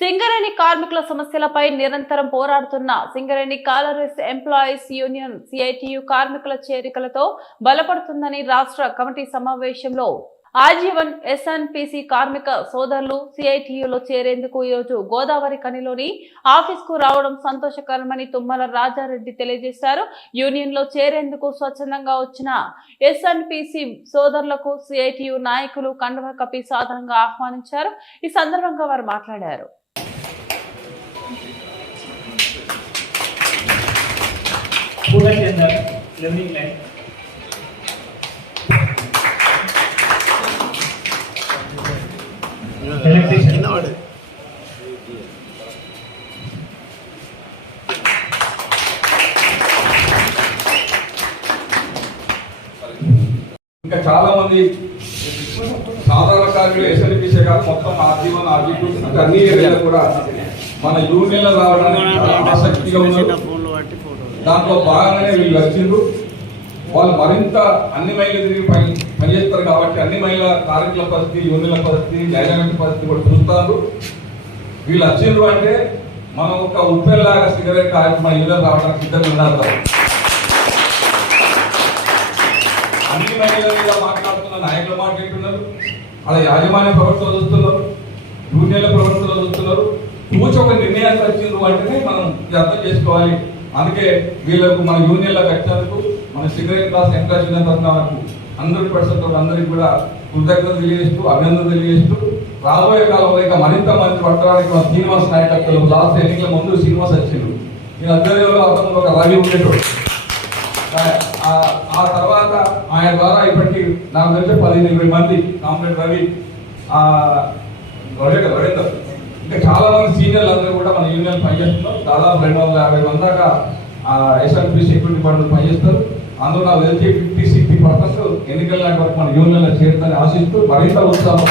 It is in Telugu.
సింగరేణి కార్మికుల సమస్యలపై నిరంతరం పోరాడుతున్న Singareni collieries employees union CITU కార్మికుల చేరికలతో బలపడుతుందని రాష్ట్ర కమిటీ సమావేశంలో ఆజీవన్ ఎస్ఎన్పిసి కార్మిక సోదరులు సిఐటియులో చేరేందుకు ఈరోజు గోదావరి కనిలోని ఆఫీస్కు రావడం సంతోషకరమని తుమ్మల రాజారెడ్డి తెలియజేశారు. యూనియన్ లో చేరేందుకు స్వచ్ఛందంగా వచ్చిన ఎస్ఎన్పిసి సోదరులకు సిఐటియు నాయకులు కండువా కప్పి సాధారణంగా ఆహ్వానించారు. ఈ సందర్భంగా వారు మాట్లాడారు. ఇంకా చాలా మంది సాధారణ కార్మికులు ఎస్ఎన్పిసి కాదు మొత్తం ఆజీవన్ అన్ని ఏరియాలో కూడా మన యూనియన్లో రావడానికి ఆసక్తిగా ఉన్నారు. దాంట్లో భాగంగానే వీళ్ళు వచ్చిండ్రు. వాళ్ళు మరింత అన్ని మహిళలు తిరిగి పనిచేస్తారు కాబట్టి అన్ని మహిళల కార్మికుల పరిస్థితి, యూనియన్ల పరిస్థితి, న్యాయమైన పరిస్థితి కూడా చూస్తారు. వీళ్ళు వచ్చిండ్రు అంటే మనం ఒక ఉప్పెల్లాగా సిగరెట్ కార్యక్రమం యూనియన్ రావడానికి సిద్ధంగా ఉన్నారు. అన్ని మహిళల మీద మాట్లాడుతున్న నాయకుల మాట్లాడుతున్నారు, అలా యాజమాన్య ప్రవర్తన చూస్తున్నారు, యూనియన్ల ప్రవర్తన చూస్తున్నారు. కూర్చొని ఒక నిర్ణయానికి వచ్చిండ్రు అంటేనే మనం ఇది అర్థం చేసుకోవాలి. అందుకే వీళ్ళకు మన యూనియన్లకు వచ్చినందుకు మన సిగరెట్ క్లాస్ ఎంకరేజ్ తరఫునకు 100% అందరికి కూడా కృతజ్ఞత తెలియజేస్తూ అభినందన తెలియజేస్తూ రాబోయే కాలంలో ఇంకా మరింత మంది పట్టడానికి మన శ్రీనివాస్ నాయకత్వం లాస్ట్ ఎన్నికల ముందు శ్రీనివాస్ వచ్చిండు. నేను అధ్వర్యంలో అతను ఒక రవి ఉండేటోడు. ఆ తర్వాత ఆయన ద్వారా ఇప్పటికీ నాకు తెలిసి 15-20 మంది కాంప్లెంట్ రవి రవీందర్ ఇంకా చాలా మంది సీనియర్లు అందరూ కూడా మన యూనియన్ పనిచేస్తున్నారు. దాదాపు 250 మంది దాకా ఎస్ఎన్పిసి సెక్యూరిటీ డిపార్ట్మెంట్ పనిచేస్తారు. అందులో నాకు తెలిసి 50-60% ఎన్నికల వరకు మన యూనియన్లో చేరుతుందని ఆశిస్తూ మరింత ఉత్సాహం